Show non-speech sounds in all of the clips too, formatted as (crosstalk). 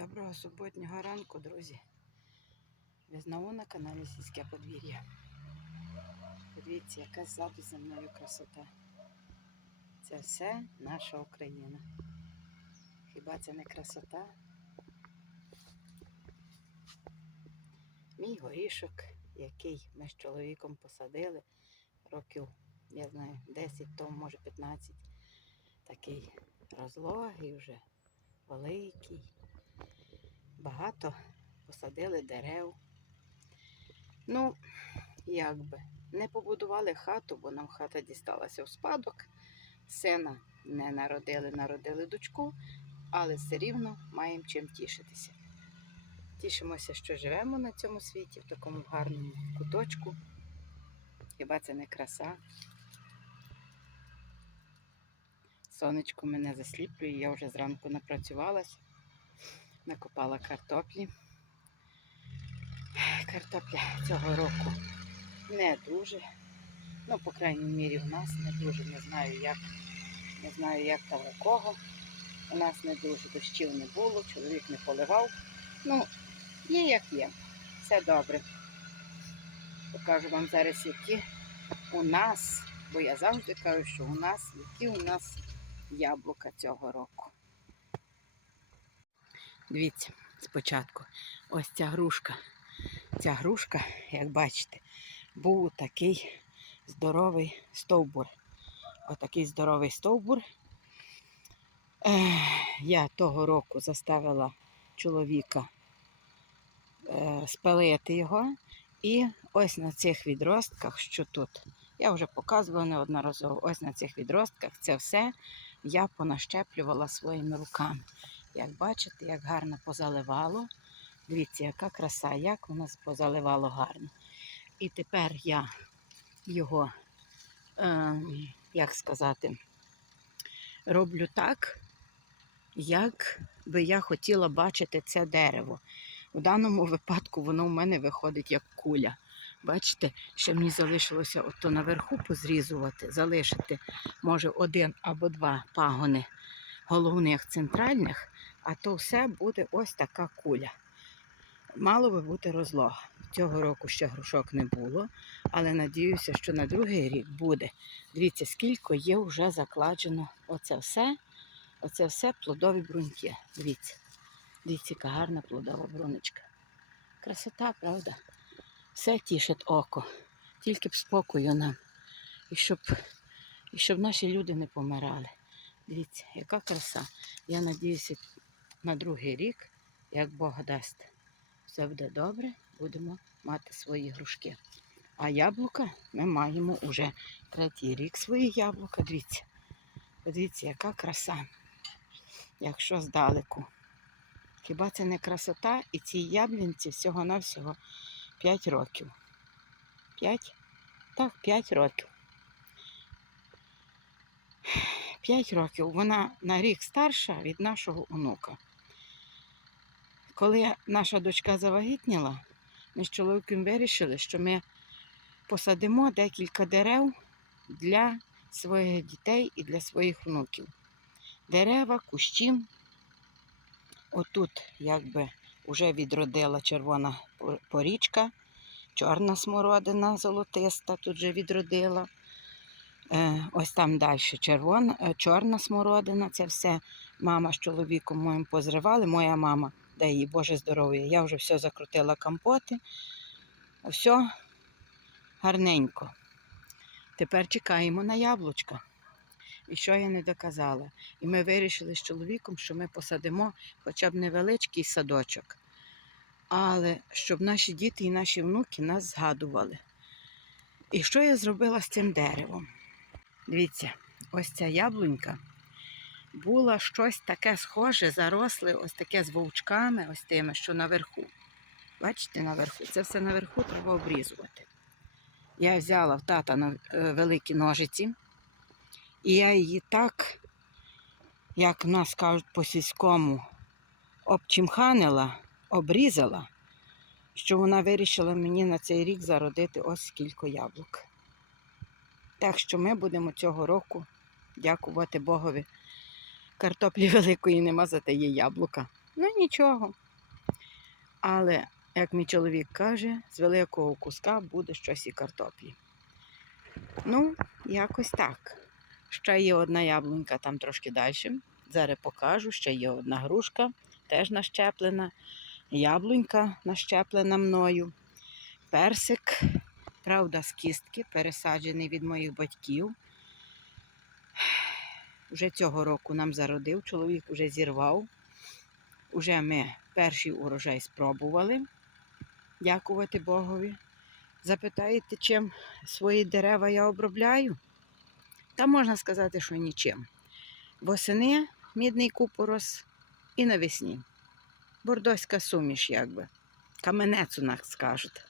Доброго суботнього ранку, друзі. Ви знову на каналі Сільське подвір'я. Подивіться, яка ззаду за мною красота. Це все наша Україна. Хіба це не красота? Мій горішок, який ми з чоловіком посадили років, я знаю, 10 тому, може 15. Такий розлогий вже, великий. Багато посадили дерев. Ну, як би, не побудували хату, бо нам хата дісталася в спадок. Сина не народили, народили дочку, але все рівно маємо чим тішитися. Тішимося, що живемо на цьому світі, в такому гарному куточку. Хіба це не краса? Сонечко мене засліплює, я вже зранку напрацювалася, накопала картоплі. Картопля цього року не дуже. Ну, по крайній мірі, у нас не дуже. Не знаю, як, не знаю, як там у кого. У нас не дуже дощів не було, чоловік не поливав. Ну, є як є. Все добре. Покажу вам зараз, які у нас, бо я завжди кажу, що у нас, які у нас яблука цього року. Дивіться, спочатку ось ця грушка. Ця грушка, як бачите, був такий здоровий стовбур. Отакий здоровий стовбур. Я того року заставила чоловіка е, спалити його. І ось на цих відростках, що тут, я вже показувала неодноразово, ось на цих відростках це все я понащеплювала своїми руками. Як бачите, як гарно позаливало. Дивіться, яка краса, як воно позаливало гарно. І тепер я його, е, як сказати, роблю так, як би я хотіла бачити це дерево. У даному випадку воно в мене виходить як куля. Бачите, ще мені залишилося ото наверху позрізувати, залишити, може, один або два пагони головних центральних, а то все буде ось така куля. Мало би бути розлога. Цього року ще грушок не було, але надіюся, що на другий рік буде. Дивіться, скільки є вже закладено оце все. Оце все плодові бруньки. Дивіться. Дивіться, яка гарна плодова бруночка. Красота, правда? Все тішить око. Тільки б спокою нам. І щоб, і щоб наші люди не помирали. Дивіться, яка краса. Я надіюся, на другий рік, як Бог дасть, все буде добре, будемо мати свої грушки. А яблука ми маємо уже третій рік свої яблука. Дивіться. Подивіться, яка краса. Якщо здалеку. Хіба це не красота? І цій яблінці всього-навсього 5 років. 5? Так, 5 років. 5 років. Вона на рік старша від нашого онука. Коли наша дочка завагітніла, ми з чоловіком вирішили, що ми посадимо декілька дерев для своїх дітей і для своїх внуків. Дерева, кущі. Отут, якби, вже відродила червона порічка, чорна смородина золотиста, тут вже відродила. Е, ось там далі червона, е, чорна смородина. Це все мама з чоловіком моїм позривали. Моя мама, дай їй Боже здоров'я. Я вже все закрутила компоти. Все гарненько. Тепер чекаємо на яблучка. І що я не доказала. І ми вирішили з чоловіком, що ми посадимо хоча б невеличкий садочок, але щоб наші діти і наші внуки нас згадували. І що я зробила з цим деревом? Дивіться, ось ця яблунька була щось таке схоже, заросле, ось таке з вовчками, ось тими, що наверху. Бачите, наверху. Це все наверху треба обрізувати. Я взяла в тата на е, великі ножиці. І я її так, як нас кажуть по сільському, обчимханила, обрізала, що вона вирішила мені на цей рік зародити ось скільки яблук. Так що ми будемо цього року дякувати Богові. Картоплі (laughs) великої нема, зате є яблука. Ну нічого. Але, як мій чоловік каже, з великого куска буде щось і картоплі. Ну, якось так. Ще є одна яблунька там трошки далі. Зараз покажу. Ще є одна грушка, теж нащеплена. Яблунька нащеплена мною. Персик, правда, з кістки, пересаджений від моїх батьків. Вже цього року нам зародив, чоловік вже зірвав. Уже ми перший урожай спробували. Дякувати Богові. Запитаєте, чим свої дерева я обробляю? Та можна сказати, що нічим. Восени мідний купорос і навесні. Бордоська суміш, якби. Каменець у нас скажуть.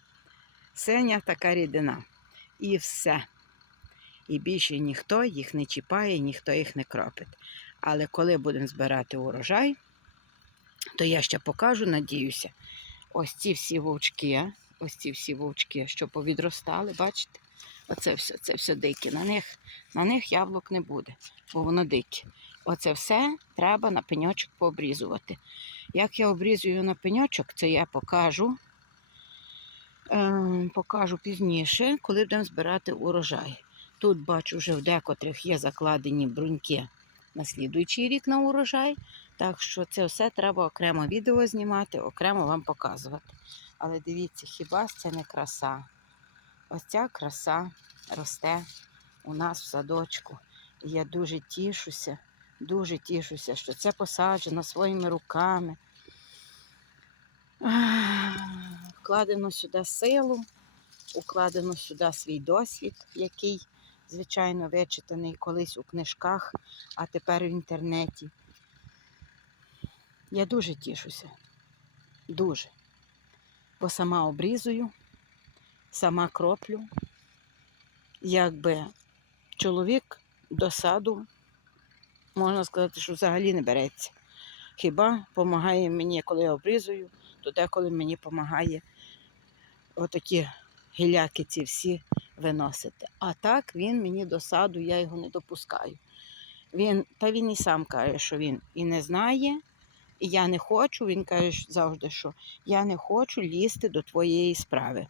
Синя така рідина. І все. І більше ніхто їх не чіпає, ніхто їх не кропить. Але коли будемо збирати урожай, то я ще покажу, надіюся, ось ці всі вовчки, ось ці всі вовчки, що повідростали, бачите? Оце все, це все дике. На них, на них яблук не буде, бо воно дике. Оце все треба на пеньочок пообрізувати. Як я обрізую на пеньочок, це я покажу. Е, покажу пізніше, коли будемо збирати урожай. Тут бачу, вже в декотрих є закладені бруньки на слідуючий рік на урожай. Так що це все треба окремо відео знімати, окремо вам показувати. Але дивіться, хіба це не краса? Ось ця краса росте у нас в садочку. І я дуже тішуся, дуже тішуся, що це посаджено своїми руками. Ах, Вкладено сюди силу, укладено сюди свій досвід, який, звичайно, вичитаний колись у книжках, а тепер в інтернеті. Я дуже тішуся. Дуже. Бо сама обрізую, сама кроплю. Якби чоловік до саду, можна сказати, що взагалі не береться. Хіба допомагає мені, коли я обрізую, то деколи мені допомагає отакі гіляки ці всі виносити. А так він мені до саду, я його не допускаю. Він, та він і сам каже, що він і не знає, і я не хочу. Він каже завжди, що я не хочу лізти до твоєї справи.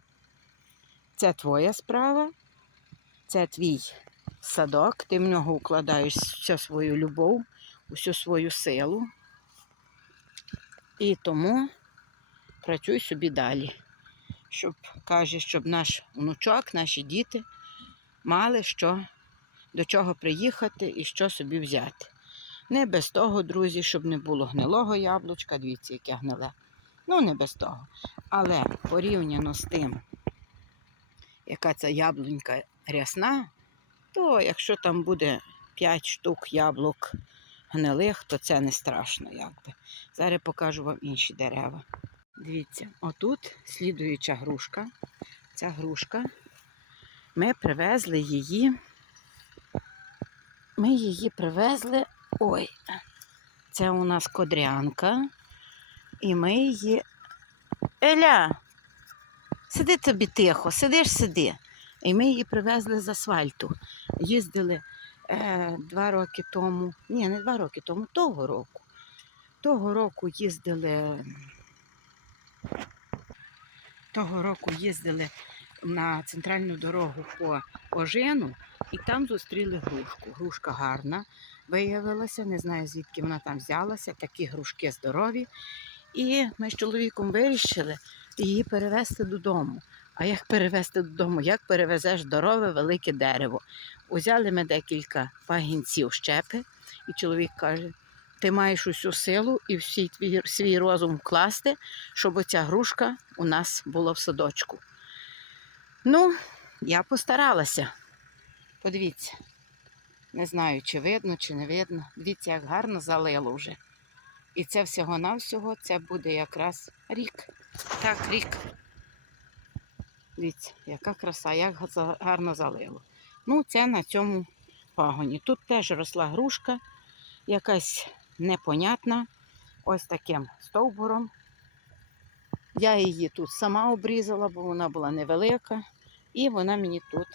Це твоя справа, це твій садок, ти в нього укладаєш всю свою любов, усю свою силу. І тому працюй собі далі. Щоб, каже, щоб наш внучок, наші діти мали що, до чого приїхати і що собі взяти. Не без того, друзі, щоб не було гнилого яблучка, дивіться, яке гниле. Ну, не без того. Але порівняно з тим, яка ця яблунька рясна, то якщо там буде 5 штук яблук гнилих, то це не страшно, якби. Зараз покажу вам інші дерева. Дивіться, отут слідуюча грушка. Ця грушка. Ми привезли її. Ми її привезли. Ой, це у нас кодрянка. І ми її. Еля, сиди тобі тихо, сидиш, сиди. І ми її привезли з асфальту. Їздили е, два роки тому, ні, не два роки тому, того року. Того року їздили. Того року їздили на центральну дорогу по Ожену і там зустріли грушку. Грушка гарна виявилася, не знаю звідки вона там взялася, такі грушки здорові. І ми з чоловіком вирішили її перевезти додому. А як перевезти додому? Як перевезеш здорове велике дерево? Узяли ми декілька пагінців щепи, і чоловік каже: ти маєш усю силу і всій твій свій розум вкласти, щоб оця грушка у нас була в садочку. Ну, я постаралася. Подивіться. Не знаю, чи видно, чи не видно. Дивіться, як гарно залило вже. І це всього-навсього це буде якраз рік. Так, рік. Дивіться, яка краса, як гарно залило. Ну, це на цьому пагоні. Тут теж росла грушка, якась непонятна, ось таким стовбуром. Я її тут сама обрізала, бо вона була невелика, і вона мені тут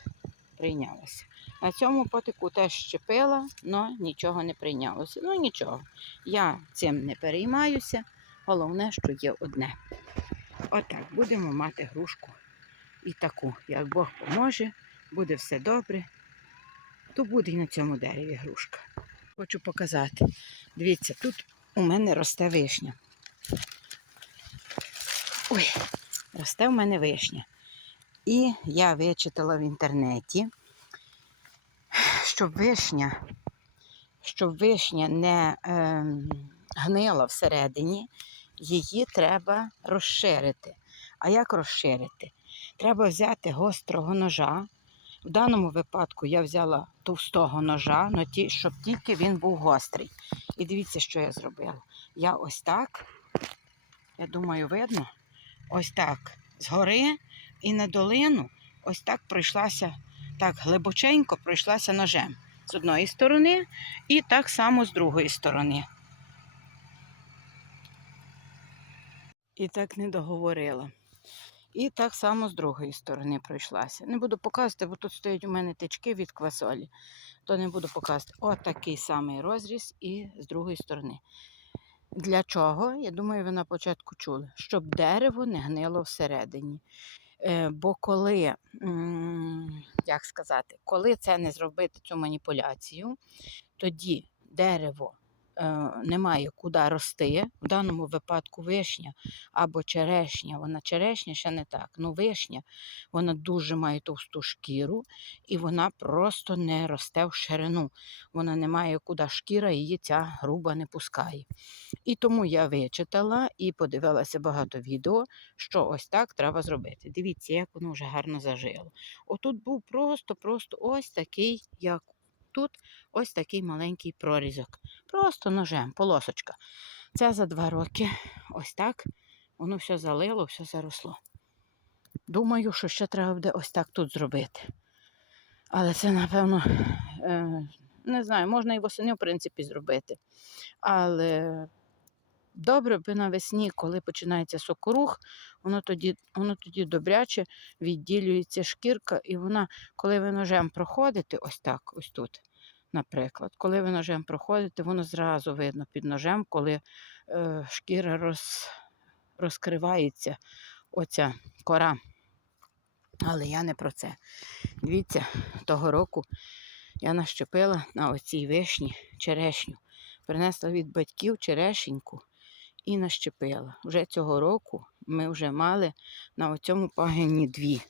прийнялася. На цьому потику теж щепила, але нічого не прийнялося. Ну нічого, я цим не переймаюся. Головне, що є одне. Отак, будемо мати грушку і таку. Як Бог поможе, буде все добре, то буде і на цьому дереві грушка. Хочу показати. Дивіться, тут у мене росте вишня. Ой, росте у мене вишня. І я вичитала в інтернеті, щоб вишня, щоб вишня не ем, гнила всередині, її треба розширити. А як розширити? Треба взяти гострого ножа. В даному випадку я взяла товстого ножа, щоб тільки він був гострий. І дивіться, що я зробила. Я ось так, я думаю, видно, ось так згори і на долину, ось так пройшлася, так глибоченько пройшлася ножем з одної сторони і так само з другої сторони. І так не договорила. І так само з другої сторони пройшлася. Не буду показувати, бо тут стоять у мене тички від квасолі, то не буду показувати. От такий самий розріз і з другої сторони. Для чого? Я думаю, ви на початку чули, щоб дерево не гнило всередині. Е, бо коли, як сказати, коли це не зробити цю маніпуляцію, тоді дерево е, не має куди рости. В даному випадку вишня або черешня. Вона черешня ще не так. Ну, вишня вона дуже має товсту шкіру і вона просто не росте в ширину. Вона не має куди шкіра, її ця груба не пускає. І тому я вичитала і подивилася багато відео, що ось так треба зробити. Дивіться, як воно вже гарно зажило. Отут був просто-просто ось такий, як тут, ось такий маленький прорізок. Просто ножем, полосочка. Це за два роки ось так. Воно все залило, все заросло. Думаю, що ще треба буде ось так тут зробити. Але це, напевно, е, не знаю, можна і восени, в принципі, зробити. Але добре би навесні, коли починається сокорух, воно тоді, воно тоді добряче відділюється шкірка, і вона, коли ви ножем проходите, ось так, ось тут, наприклад, коли ви ножем проходите, воно зразу видно під ножем, коли е, шкіра роз, розкривається, оця кора. Але я не про це. Дивіться, того року я нащепила на оцій вишні черешню. Принесла від батьків черешеньку і нащепила. Вже цього року ми вже мали на оцьому пагіні дві.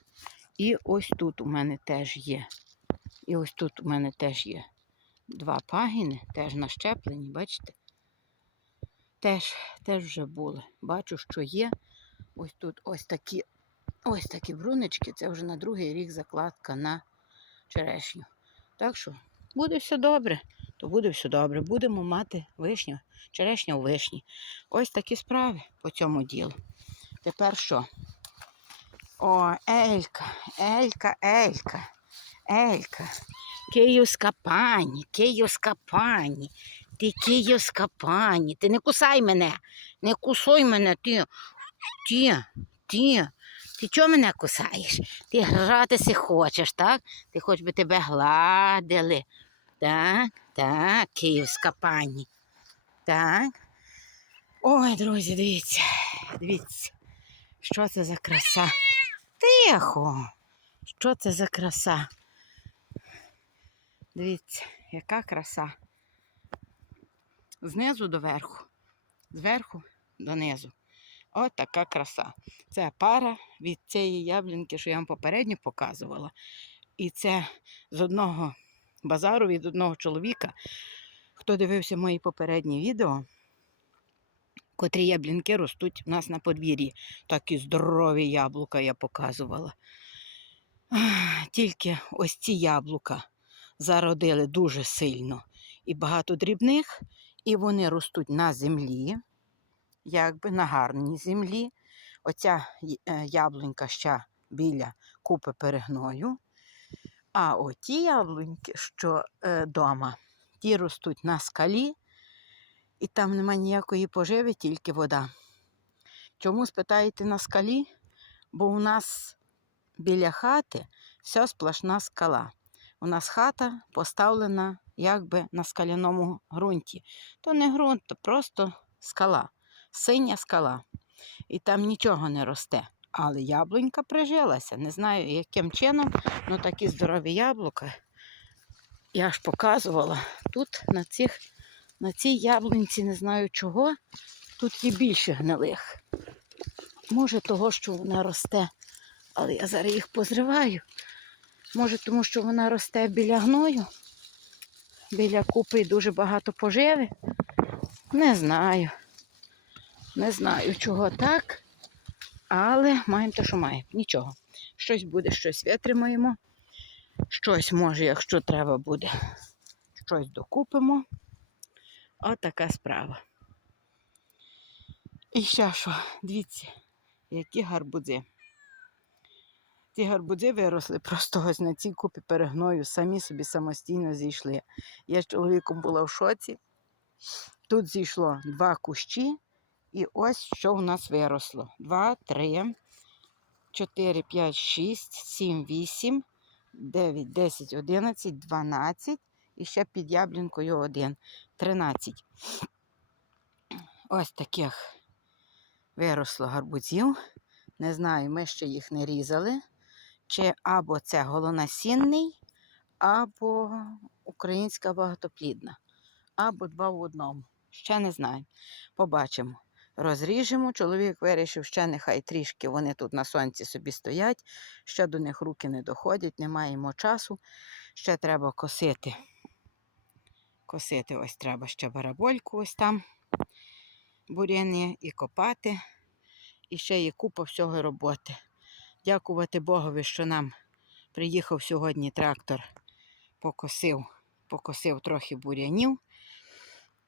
І ось тут у мене теж є. І ось тут у мене теж є два пагіни, теж нащеплені, бачите? Теж, теж вже були. Бачу, що є. Ось тут ось такі, ось такі брунички. Це вже на другий рік закладка на черешню. Так що буде все добре, то буде все добре. Будемо мати вишню, черешня у вишні. Ось такі справи по цьому ділу. Тепер що? О, Елька, Елька, Елька, Елька. Київська пані, київська пані. Ти київська пані. Ти не кусай мене, не кусуй мене, ти. Ти, ти. Ти чого мене кусаєш? Ти гратися хочеш, так? Ти хоч би тебе гладили. Так, так, київська пані. Так. Ой, друзі, дивіться, дивіться, що це за краса. Тихо. Що це за краса? Дивіться, яка краса. Знизу до верху, зверху донизу. От така краса. Це пара від цієї яблуньки, що я вам попередньо показувала. І це з одного базару від одного чоловіка. Хто дивився мої попередні відео, котрі яблінки ростуть у нас на подвір'ї. Такі здорові яблука я показувала. Тільки ось ці яблука зародили дуже сильно і багато дрібних, і вони ростуть на землі, якби на гарній землі. Оця е, яблунька ще біля купи перегною. А оті яблуньки, що е, ті ростуть на скалі, і там нема ніякої поживи, тільки вода. Чому спитаєте на скалі? Бо у нас біля хати вся сплошна скала. У нас хата поставлена якби на скаляному ґрунті. То не ґрунт, то просто скала. синя скала. І там нічого не росте. Але яблунька прижилася. Не знаю, яким чином, але такі здорові яблука. Я ж показувала. Тут на, цих, на цій яблунці не знаю чого. Тут є більше гнилих. Може, того, що вона росте, але я зараз їх позриваю. Може, тому що вона росте біля гною, біля купи дуже багато поживи. Не знаю. Не знаю, чого так. Але маємо те, що маємо. Нічого. Щось буде, щось витримаємо. Щось може, якщо треба буде, щось докупимо. От така справа. І ще що, дивіться, які гарбузи. Ті гарбузи виросли просто ось на цій купі перегною, самі собі самостійно зійшли. Я з чоловіком була в шоці. Тут зійшло два кущі, і ось що у нас виросло. Два, три, чотири, п'ять, шість, сім, вісім, дев'ять, десять, одинадцять, дванадцять. І ще під яблінкою один. Тринадцять. Ось таких виросло гарбузів. Не знаю, ми ще їх не різали. Чи або це голонасінний, або українська багатоплідна, або два в одному. Ще не знаю. Побачимо. Розріжемо. Чоловік вирішив, ще нехай трішки вони тут на сонці собі стоять, ще до них руки не доходять, не маємо часу. Ще треба косити. Косити ось треба ще барабольку, ось там буряни і копати. І ще є купа всього роботи. Дякувати Богові, що нам приїхав сьогодні трактор, покосив, покосив трохи бурянів.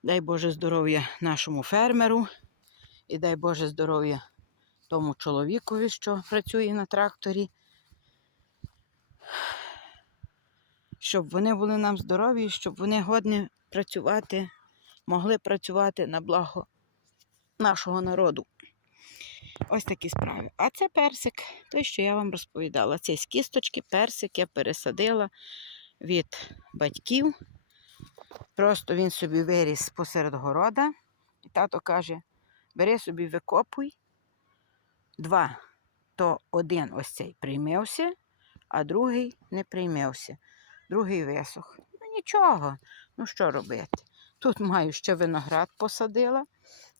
Дай Боже здоров'я нашому фермеру і дай Боже здоров'я тому чоловікові, що працює на тракторі. Щоб вони були нам здорові, щоб вони годні працювати, могли працювати на благо нашого народу. Ось такі справи. А це персик, той, що я вам розповідала. Це з кісточки, персик я пересадила від батьків. Просто він собі виріс посеред города. І тато каже: бери собі викопуй. Два, то один ось цей приймався, а другий не приймався. Другий висох. Ну нічого, ну що робити? Тут маю ще виноград посадила.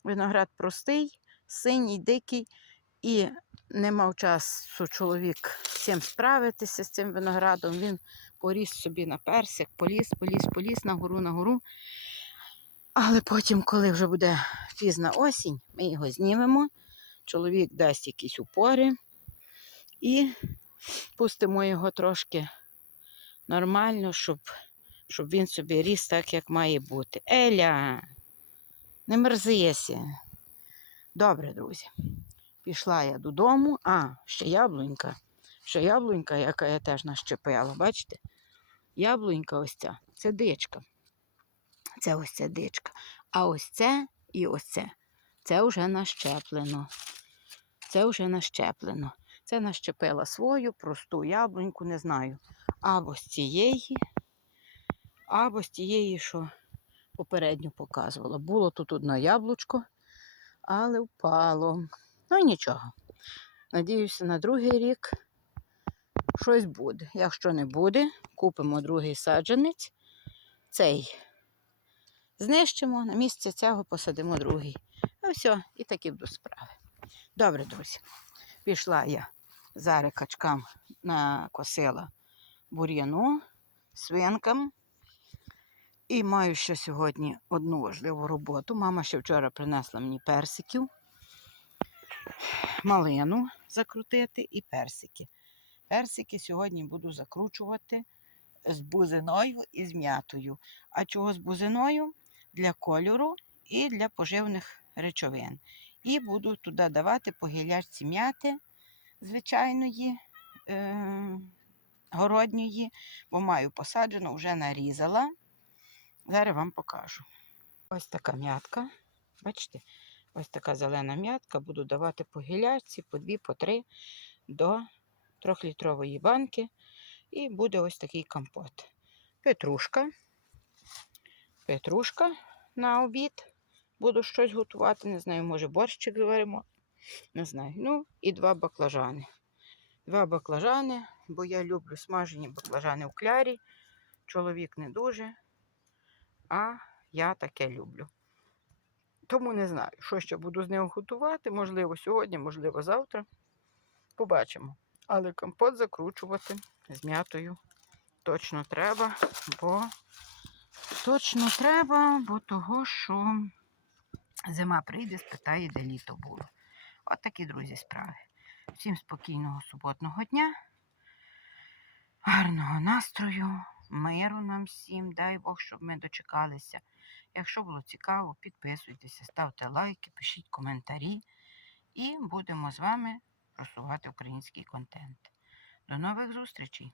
Виноград простий, синій, дикий, і не мав часу чоловік з цим справитися, з цим виноградом. Він поріс собі на персик, поліз, поліз, поліз на гору, на гору. Але потім, коли вже буде пізна осінь, ми його знімемо. Чоловік дасть якісь упори і пустимо його трошки нормально, щоб, щоб він собі ріс так, як має бути. Еля, не мерзися. Добре, друзі. Пішла я додому. А, ще яблунька. Ще яблунька, яка я теж нащепила. Бачите? Яблунька ось ця. Це дичка. Це ось ця дичка. А ось це і ось це. Це вже нащеплено. Це вже нащеплено. Це нащепила свою просту яблуньку, не знаю. Або з цієї, або з тієї, що попередньо показувала. Було тут одне яблучко, але впало. Ну і нічого. Надіюся, на другий рік щось буде. Якщо не буде, купимо другий саджанець. Цей знищимо, на місце цього посадимо другий. Ну все, і такі будуть справи. Добре, друзі. Пішла я зараз качкам накосила бур'яну свинкам. І маю ще сьогодні одну важливу роботу. Мама ще вчора принесла мені персиків, малину закрутити і персики. Персики сьогодні буду закручувати з бузиною і з м'ятою. А чого з бузиною? Для кольору і для поживних речовин. І буду туди давати по гілячці м'яти звичайної, е- городньої, бо маю посаджену, вже нарізала. Зараз вам покажу. Ось така м'ятка. Бачите? Ось така зелена м'ятка. Буду давати по гілячці, по дві, по три до трьохлітрової банки. І буде ось такий компот. Петрушка. Петрушка на обід. буду щось готувати. Не знаю, може борщик зваримо. Не знаю. Ну, і два баклажани. Два баклажани, бо я люблю смажені баклажани в клярі. Чоловік не дуже, а я таке люблю. Тому не знаю, що ще буду з ним готувати. Можливо, сьогодні, можливо, завтра. Побачимо. Але компот закручувати з м'ятою точно треба, бо точно треба, бо того, що зима прийде, спитає, де літо було. От такі, друзі, справи. Всім спокійного суботного дня, гарного настрою, миру нам всім. Дай Бог, щоб ми дочекалися. Якщо було цікаво, підписуйтеся, ставте лайки, пишіть коментарі. І будемо з вами просувати український контент. До нових зустрічей!